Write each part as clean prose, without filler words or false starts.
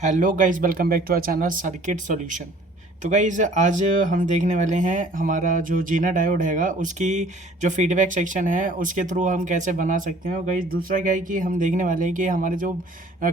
Hello guys, welcome back to our channel circuit solution. तो guys आज हम देखने वाले हैं हमारा जो जीना डायोड हैगा उसकी जो फीडबैक सेक्शन है उसके थ्रू हम कैसे बना सकते हैं। और गाइस दूसरा क्या है कि हम देखने वाले हैं कि हमारे जो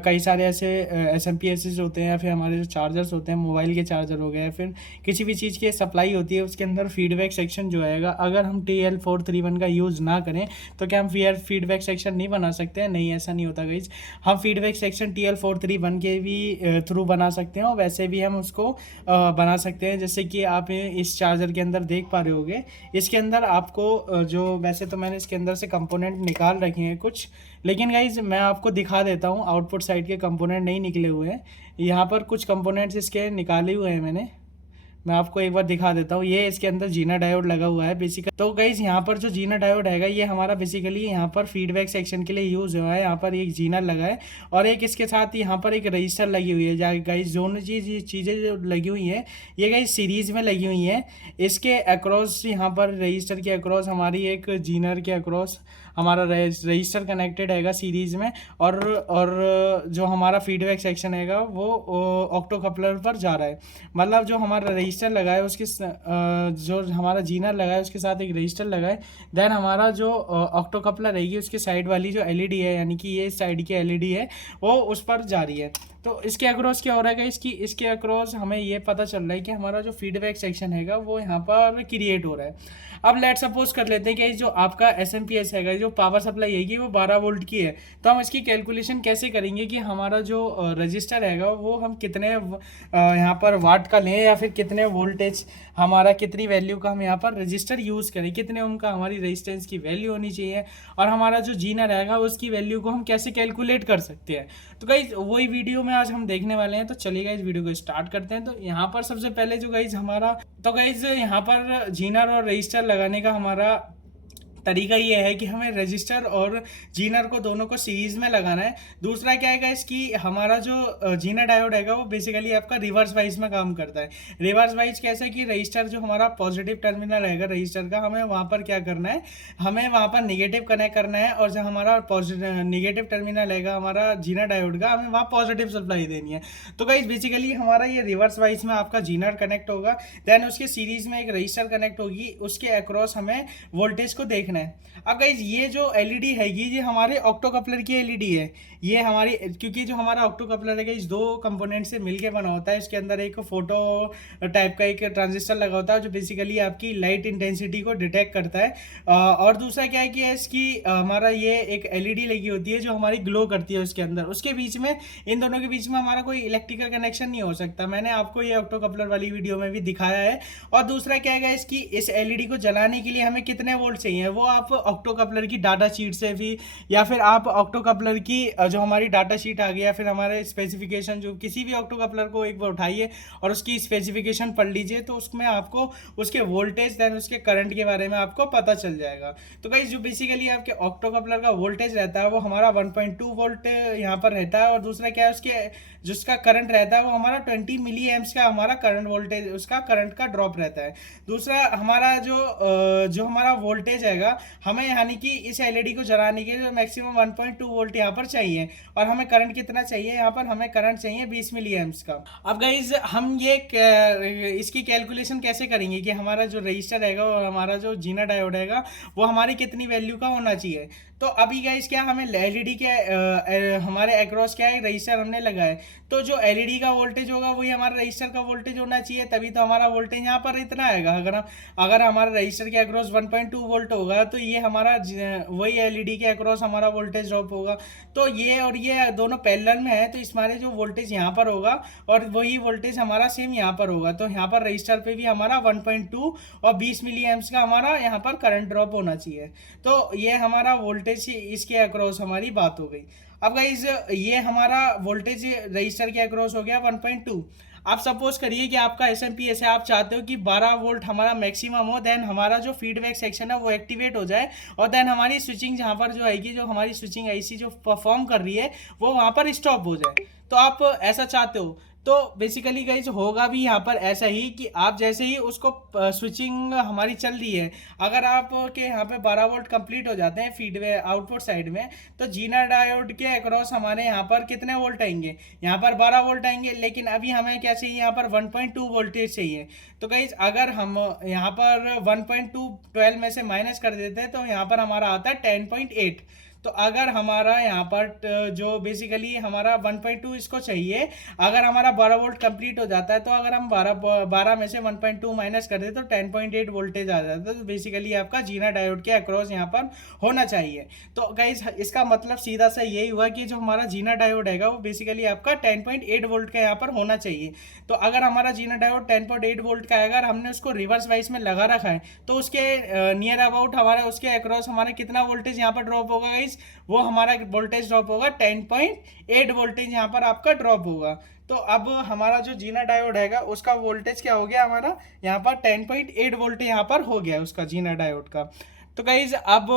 कई सारे ऐसे SMPSs होते हैं या फिर हमारे जो चार्जर्स होते हैं, मोबाइल के चार्जर हो गए या फिर किसी भी चीज़ की सप्लाई होती है, उसके अंदर फीडबैक सेक्शन जो आएगा, अगर हम TL431 का यूज़ ना करें तो क्या हम फीडबैक सेक्शन नहीं बना सकते हैं? नहीं, ऐसा नहीं होता गाइस। हम फीडबैक सेक्शन TL431 के भी थ्रू बना सकते हैं और वैसे भी हम उसको बना सकते हैं। जैसे कि आप इस चार्जर के अंदर देख पा रहे होगे, इसके अंदर आपको जो वैसे तो मैंने इसके अंदर से कंपोनेंट निकाल रखे हैं कुछ, लेकिन गाइज मैं आपको दिखा देता हूँ। आउटपुट साइड के कंपोनेंट नहीं निकले हुए हैं, यहाँ पर कुछ कंपोनेंट्स इसके निकाले हुए हैं मैंने। मैं आपको एक बार दिखा देता हूँ। ये इसके अंदर जीना डायोड लगा हुआ है बेसिकली। तो गाइज यहाँ पर जो जीना डायोड हैगा ये हमारा बेसिकली यहाँ पर फीडबैक सेक्शन के लिए यूज़ हुआ है। यहाँ पर एक जीना लगा है और एक इसके साथ यहाँ पर एक रजिस्टर लगी हुई है। गाइज दोनों चीज़ें जो लगी हुई हैं ये गाइज सीरीज़ में लगी हुई हैं। इसके अक्रॉस यहाँ पर रजिस्टर के अक्रॉस हमारी एक जीनर के अक्रॉस हमारा रजिस्टर कनेक्टेड हैगा सीरीज़ में। और जो हमारा फीडबैक सेक्शन हैगा वो ऑक्टो कपलर पर जा रहा है। मतलब जो हमारा रजिस्टर लगा है उसके जो हमारा जीनर लगा है उसके साथ एक रजिस्टर लगा है। देन हमारा जो ऑक्टो कपलर रहेगी उसके साइड वाली जो LED है, यानी कि ये साइड की LED है, वो उस पर जा रही है। तो इसके अक्रॉस क्या हो रहा है इसके अक्रॉस हमें ये पता चल रहा है कि हमारा जो फीडबैक सेक्शन हैगा वो यहाँ पर क्रिएट हो रहा है। अब लेट सपोज कर लेते हैं कि जो आपका SMPS हैगा, जो पावर सप्लाई हैगी वो 12 वोल्ट की है। तो हम इसकी कैलकुलेशन कैसे करेंगे कि हमारा जो रजिस्टर हैगा वो हम कितने यहाँ पर वाट का लें या फिर कितने वोल्टेज हमारा, कितनी वैल्यू का हम यहाँ पर रजिस्टर यूज़ करें, कितने ओम का हमारी रेजिस्टेंस की वैल्यू होनी चाहिए, और हमारा जो जीना रहेगा उसकी वैल्यू को हम कैसे कैलकुलेट कर सकते हैं। तो गाइज वही वीडियो में आज हम देखने वाले हैं। तो चलिए गाइज वीडियो को स्टार्ट करते हैं। तो यहाँ पर सबसे पहले जो गाइज गाइज यहाँ पर जीनर और रजिस्टर लगाने का हमारा तरीका ये है कि हमें रजिस्टर और जीनर को दोनों को सीरीज में लगाना है। दूसरा क्या है इसकी हमारा जो जीनर डायोड हैगा वो बेसिकली आपका रिवर्स वाइज में काम करता है। रिवर्स वाइज कैसे कि रजिस्टर जो हमारा पॉजिटिव टर्मिनल रहेगा रजिस्टर का, हमें वहाँ पर क्या करना है, हमें वहाँ पर निगेटिव कनेक्ट करना है, और जो हमारा निगेटिव टर्मिनल रहेगा हमारा जीनर डायोड का, हमें वहाँ पॉजिटिव सप्लाई देनी है। तो गाइस बेसिकली हमारा ये रिवर्स वाइज में आपका जीनर कनेक्ट होगा, देन उसके सीरीज में एक रजिस्टर कनेक्ट होगी, उसके अक्रॉस हमें वोल्टेज को देखना है। अब गाइज ये जो LED हैगी ये हमारे ऑक्टो कपलर की LED है। ये हमारी, क्योंकि जो हमारा ऑक्टो कपलर है इस दो कंपोनेंट से मिलके बना होता है। इसके अंदर एक फोटो टाइप का एक ट्रांजिस्टर लगा होता है जो बेसिकली आपकी लाइट इंटेंसिटी को डिटेक्ट करता है। और दूसरा क्या है कि इसकी हमारा ये एक LED लगी होती है जो हमारी ग्लो करती है उसके अंदर। उसके बीच में, इन दोनों के बीच में हमारा कोई इलेक्ट्रिकल कनेक्शन नहीं हो सकता। मैंने आपको ये ऑक्टो कपलर वाली वीडियो में भी दिखाया है। और दूसरा क्या है इसकी, इस LED को जलाने के लिए हमें कितने वोल्ट चाहिए वो आप ऑक्टो कपलर की डाटा शीट से भी, या फिर आप ऑक्टो कपलर की जो हमारी डाटा शीट आ गई या फिर हमारे स्पेसिफिकेशन, जो किसी भी ऑक्टो कपलर को एक बार उठाइए और उसकी स्पेसिफिकेशन पढ़ लीजिए, तो उसमें आपको उसके वोल्टेज देन उसके करंट के बारे में आपको पता चल जाएगा। तो गाइस जो बेसिकली आपके ऑक्टो कपलर का वोल्टेज रहता है वो हमारा 1.2 वोल्ट यहाँ पर रहता है। और दूसरा क्या है उसके जिसका करंट रहता है वो हमारा 20 मिली एम्प्स का हमारा करंट वोल्टेज, उसका करंट का ड्रॉप रहता है। दूसरा हमारा जो हमारा वोल्टेज हैगा, हमें यानी कि इस LED को जलाने के लिए मैक्सिमम 1.2 वोल्ट यहाँ पर चाहिए। और हमें करंट कितना चाहिए, यहाँ पर हमें करंट चाहिए 20 मिली एम्प्स का। अब गाइज हम ये इसकी कैलकुलेशन कैसे करेंगे कि हमारा जो रजिस्टर रहेगा और हमारा जो जीना डायोड रहेगा वो हमारी कितनी वैल्यू का होना चाहिए। तो अभी गाइज क्या हमें LED के हमारे अक्रॉस क्या है रजिस्टर हमने लगाए, तो जो LED का वोल्टेज होगा वही हमारा रजिस्टर का वोल्टेज होना चाहिए, तभी तो हमारा वोल्टेज यहाँ पर इतना आएगा। अगर हमारा रजिस्टर के अक्रॉस 1.2 वोल्ट होगा तो ये हमारा वही LED के अक्रॉस हमारा वोल्टेज ड्रॉप होगा। तो ये और ये दोनों पैरेलल में है, तो इस हमारे जो वोल्टेज यहाँ पर होगा और वही वोल्टेज हमारा सेम यहाँ पर होगा। तो यहाँ पर रजिस्टर पे भी हमारा 1.2 और 20 मिली एम्प्स का हमारा यहाँ पर करंट ड्रॉप होना चाहिए। तो ये हमारा वोल्टेज इसके अक्रॉस हमारी बात हो गई। अब गाइस ये हमारा वोल्टेज रजिस्टर के अक्रॉस हो गया 1.2। आप सपोज करिए कि आपका SMPS है, आप चाहते हो कि 12 वोल्ट हमारा मैक्सिमम हो, देन हमारा जो फीडबैक सेक्शन है वो एक्टिवेट हो जाए, और देन हमारी स्विचिंग जहाँ पर जो आएगी, जो हमारी स्विचिंग IC जो परफॉर्म कर रही है वो वहाँ पर स्टॉप हो जाए। तो आप ऐसा चाहते हो, तो बेसिकली गाइज होगा भी यहाँ पर ऐसा ही कि आप जैसे ही उसको स्विचिंग हमारी चल रही है, अगर आप के यहाँ पे 12 वोल्ट कंप्लीट हो जाते हैं फीडवे आउटपुट साइड में, तो जीना डायोड के अक्रॉस हमारे यहाँ पर कितने वोल्ट आएंगे, यहाँ पर 12 वोल्ट आएंगे। लेकिन अभी हमें क्या चाहिए, यहाँ पर 1.2 वोल्टेज चाहिए। तो गाइज अगर हम यहाँ पर 1.2 12 में से माइनस कर देते हैं तो यहाँ पर हमारा आता है 10.8। तो अगर हमारा यहाँ पर जो बेसिकली हमारा 1.2 इसको चाहिए, अगर हमारा 12 वोल्ट कंप्लीट हो जाता है, तो अगर हम 12 में से 1.2 माइनस कर दे तो 10.8 वोल्टेज आ जाता है। तो बेसिकली आपका जीना डायोड के अक्रॉस यहाँ पर होना चाहिए। तो गाइज इसका मतलब सीधा सा यही हुआ कि जो हमारा जीना डायोड है वो बेसिकली आपका 10.8 वोल्ट का यहाँ पर होना चाहिए। तो अगर हमारा जीना डायोड 10.8 वोल्ट का है, अगर हमने उसको रिवर्स वाइस में लगा रखा है, तो उसके नियर अबाउट हमारे उसके अक्रॉस हमारे कितना वोल्टेज यहाँ पर ड्रॉप होगा गाइज, वो हमारा वोल्टेज ड्रॉप होगा 10.8 वोल्टेज यहाँ पर आपका ड्रॉप होगा। तो अब हमारा जो जीना डायोड है उसका वोल्टेज क्या हो गया, हमारा यहाँ पर 10.8 वोल्ट यहाँ पर हो गया उसका जीना डायोड का। तो गाइज अब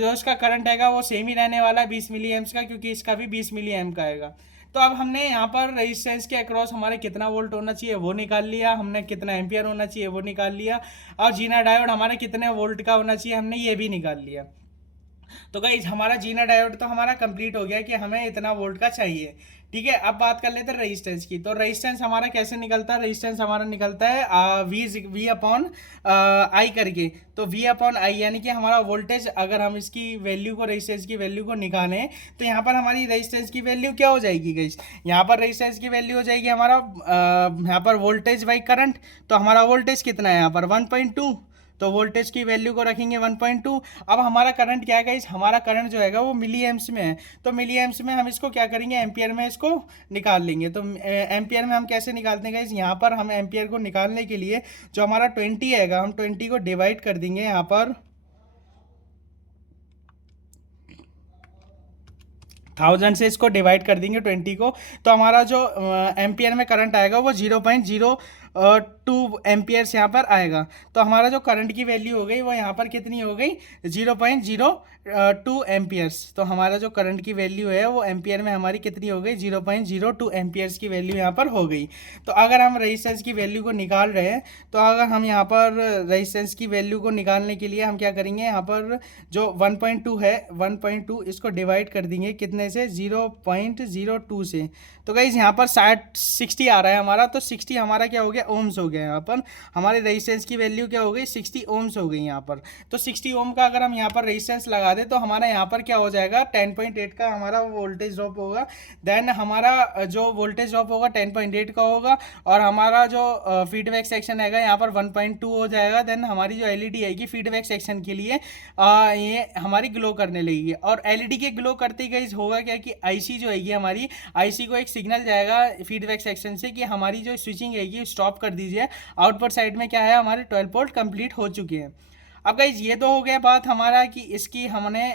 जो इसका करंट है वो सेम ही रहने वाला है 20 मिली एम्प्स का, क्योंकि इसका भी 20 मिली एम्प का आएगा। तो अब हमने यहाँ पर रेजिस्टेंस के अक्रॉस हमारे कितना वोल्ट होना चाहिए वो निकाल लिया, हमने कितना एम्पियर होना चाहिए वो निकाल लिया, और जीना डायोड हमारे कितने वोल्ट का होना चाहिए हमने ये भी निकाल लिया। तो गाइज हमारा जीना डायोड तो हमारा कंप्लीट हो गया कि हमें इतना वोल्ट का चाहिए। ठीक है, अब बात कर लेते हैं रेजिस्टेंस की। तो रेजिस्टेंस हमारा कैसे निकलता है, रेजिस्टेंस हमारा निकलता है वी अपॉन आई करके। तो वी अपॉन आई यानी कि हमारा वोल्टेज, अगर हम इसकी वैल्यू को रेजिस्टेंस की वैल्यू को निकालें तो यहाँ पर हमारी रेजिस्टेंस की वैल्यू क्या हो जाएगी गाइस, यहाँ पर रेजिस्टेंस की वैल्यू हो जाएगी हमारा यहाँ पर वोल्टेज बाई करंट। तो हमारा वोल्टेज कितना है यहाँ पर 1.2, तो वोल्टेज की वैल्यू को रखेंगे 1.2। अब हमारा करंट क्या है गाइस, हमारा करंट जो है वो मिली एम्प्स में है। तो मिली एम्प्स में हम इसको क्या करेंगे, एम्पियर में इसको निकाल लेंगे। तो एम्पियर में हम कैसे निकालते हैं गाइस, यहाँ पर हम एम्पियर को निकालने के लिए जो हमारा 20 है हम 20 को डिवाइड कर देंगे यहाँ पर 1000 से, इसको डिवाइड कर देंगे 20 को। तो हमारा जो एम्पियर में करंट आएगा वो 0.02 एम्पियर्स यहाँ पर आएगा। तो हमारा जो करंट की वैल्यू हो गई वो यहाँ पर कितनी हो गई, 0.02 एम्पियर्स। तो हमारा जो करंट की वैल्यू है वो एम्पियर में हमारी कितनी हो गई, 0.02 एम्पियर्स की वैल्यू यहाँ पर हो गई। तो अगर हम रेजिस्टेंस की वैल्यू को निकाल रहे हैं, तो अगर हम यहाँ पर रेजिस्टेंस की वैल्यू को निकालने के लिए हम क्या करेंगे, यहाँ पर जो 1.2 है 1.2 इसको डिवाइड कर देंगे कितने से, 0.02 से। तो गाइज यहाँ पर 60 आ रहा है हमारा, तो 60 हमारा क्या हो गया, ओम्स हो गया। यहाँ पर हमारी रेजिस्टेंस की वैल्यू क्या हो गई, 60 ओम्स हो गई यहाँ पर। तो 60 ओम का अगर हम यहाँ पर रेजिस्टेंस लगा दें तो हमारा यहाँ पर क्या हो जाएगा, 10.8 का हमारा वोल्टेज ड्रॉप होगा। देन हमारा जो वोल्टेज ड्रॉप होगा 10.8 का होगा, और हमारा जो फीडबैक सेक्शन है यहाँ पर 1.2 हो जाएगा। देन हमारी जो एलईडी आएगी फीडबैक सेक्शन के लिए ये हमारी ग्लो करने लगेगी। और एलईडी के ग्लो करते ही गाइस होगा क्या कि आईसी जो है हमारी, आईसी को एक सिग्नल जाएगा फीडबैक सेक्शन से कि हमारी जो स्विचिंग है स्टॉप कर दीजिए, आउटपुट साइड में क्या है हमारे 12 वोल्ट कंप्लीट हो चुके हैं। अब गाइज ये तो हो गया बात हमारा कि इसकी हमने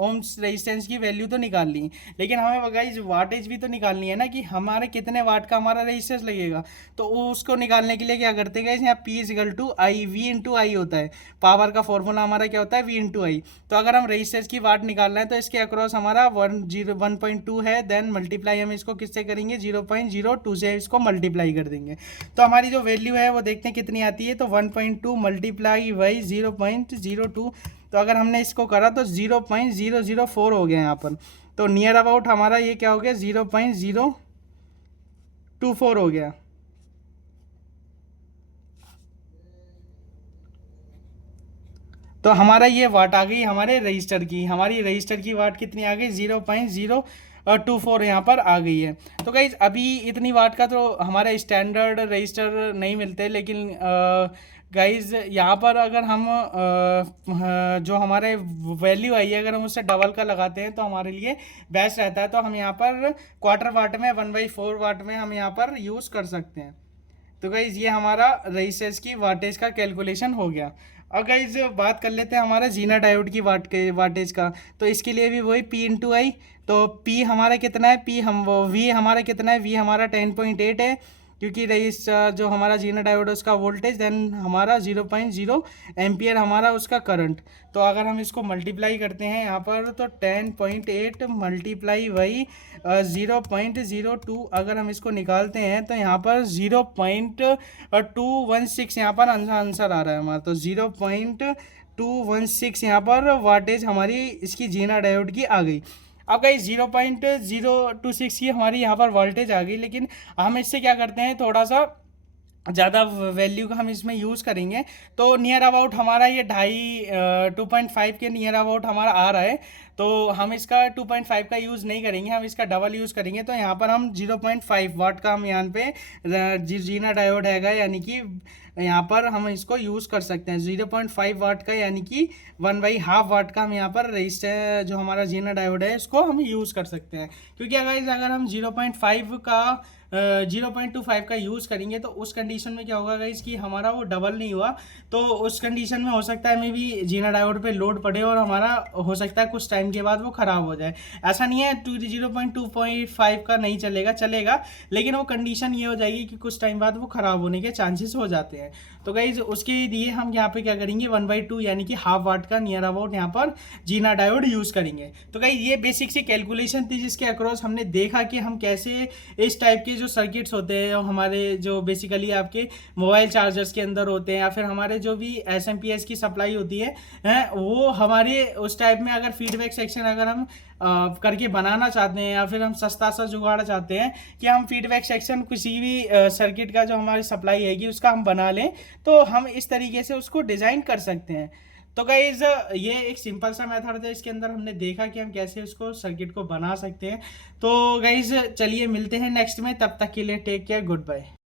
ओम्स रेजिस्टेंस की वैल्यू तो निकाल ली, लेकिन हमें गाइज वाटेज भी तो निकालनी है ना कि हमारे कितने वाट का हमारा रेजिस्टेंस लगेगा। तो उसको निकालने के लिए क्या करते हैं गाइज, यहाँ P = I, V × I होता है, पावर का फॉर्मूला हमारा क्या होता है, V × I। तो अगर हम रेजिस्टेंस की वाट निकालना है तो इसके अक्रॉस हमारा 1.2 है, देन मल्टीप्लाई हम इसको किससे करेंगे, 0.02 से इसको मल्टीप्लाई कर देंगे। तो हमारी जो वैल्यू है वो देखते हैं कितनी आती है। तो 1.2 मल्टीप्लाई बाई 0.02, तो अगर हमने इसको करा तो 0.004 हो गया यहाँ पर। तो नियर अबाउट हमारा ये क्या हो गया, 0.024 हो गया। तो हमारा ये वाट आ गई हमारे रजिस्टर की, हमारी रजिस्टर की वाट कितनी आ गई, 0.024 यहाँ पर आ गई है। तो गाइज अभी इतनी वाट का तो हमारे स्टैंडर्ड रजिस्टर नहीं मिलते, लेकिन गाइज यहाँ पर अगर हम जो हमारे वैल्यू आई है अगर हम उससे डबल का लगाते हैं तो हमारे लिए बेस्ट रहता है। तो हम यहाँ पर क्वार्टर वाट में 1/4 वाट में हम यहाँ पर यूज़ कर सकते हैं। तो गाइज ये हमारा रेजिस्टेंस की वाटेज का कैलकुलेशन हो गया। अब गाइज बात कर लेते हैं हमारा जीना डायोड की वाटेज का। तो इसके लिए भी वही P × I। तो P हमारा कितना है, P हम वो V हमारा कितना है, V हमारा 10.8 है, क्योंकि जो हमारा जीना डायोड है उसका वोल्टेज, देन हमारा 0.0 एम्पियर हमारा उसका करंट। तो अगर हम इसको मल्टीप्लाई करते हैं यहाँ पर तो 10.8 मल्टीप्लाई वही 0.02, अगर हम इसको निकालते हैं तो यहाँ पर 0.216 यहाँ पर आंसर आ रहा है हमारा। तो 0.216 यहाँ पर वाटेज हमारी इसकी जीना डायोड की आ गई। अब गाइस 0.026 की हमारी यहाँ पर वोल्टेज आ गई, लेकिन हम इससे क्या करते हैं, थोड़ा सा ज़्यादा वैल्यू का हम इसमें यूज़ करेंगे। तो नियर अबाउट हमारा ये 2.5 के नियर अबाउट हमारा आ रहा है। तो हम इसका 2.5 का यूज़ नहीं करेंगे, हम इसका डबल यूज़ करेंगे। तो यहाँ पर हम 0.5 वाट का हम यहाँ पे जीना डायोड हैगा, यानी कि यहाँ पर हम इसको यूज़ कर सकते हैं 0.5 वाट का, यानी कि 1/2 वाट का हम यहाँ पर रजिस्टर जो हमारा जीना डायोड है इसको हम यूज़ कर सकते हैं। क्योंकि अगर हम 0.5 का 0.25 का यूज़ करेंगे तो उस कंडीशन में क्या होगा गाइस कि हमारा वो डबल नहीं हुआ। तो उस कंडीशन में हो सकता है मे बी जीना डायोड पे लोड पड़े और हमारा हो सकता है कुछ टाइम के बाद वो ख़राब हो जाए। ऐसा नहीं है 0.25 का नहीं चलेगा, लेकिन वो कंडीशन ये हो जाएगी कि कुछ टाइम बाद वो ख़राब होने के चांसेस हो जाते हैं। तो गाइस उसके लिए हम यहाँ पे क्या करेंगे 1/2 यानी कि हाफ वाट का नियर अबाउट यहाँ पर जीना डायोड यूज़ करेंगे। तो गाइस ये बेसिक सी कैलकुलेशन थी जिसके अक्रॉस हमने देखा कि हम कैसे इस टाइप के जो सर्किट्स होते हैं हमारे जो बेसिकली आपके मोबाइल चार्जर्स के अंदर होते हैं या फिर हमारे जो भी एसएमपीएस की सप्लाई होती है वो हमारे उस टाइप में अगर फीडबैक सेक्शन अगर हम करके बनाना चाहते हैं या फिर हम सस्ता सा जुगाड़ चाहते हैं कि हम फीडबैक सेक्शन किसी भी सर्किट का जो हमारी सप्लाई हैगी उसका हम बना लें, तो हम इस तरीके से उसको डिज़ाइन कर सकते हैं। तो गाइज ये एक सिंपल सा मेथड है, इसके अंदर हमने देखा कि हम कैसे उसको सर्किट को बना सकते हैं। तो गाइज चलिए मिलते हैं नेक्स्ट में, तब तक के लिए टेक केयर, गुड बाय।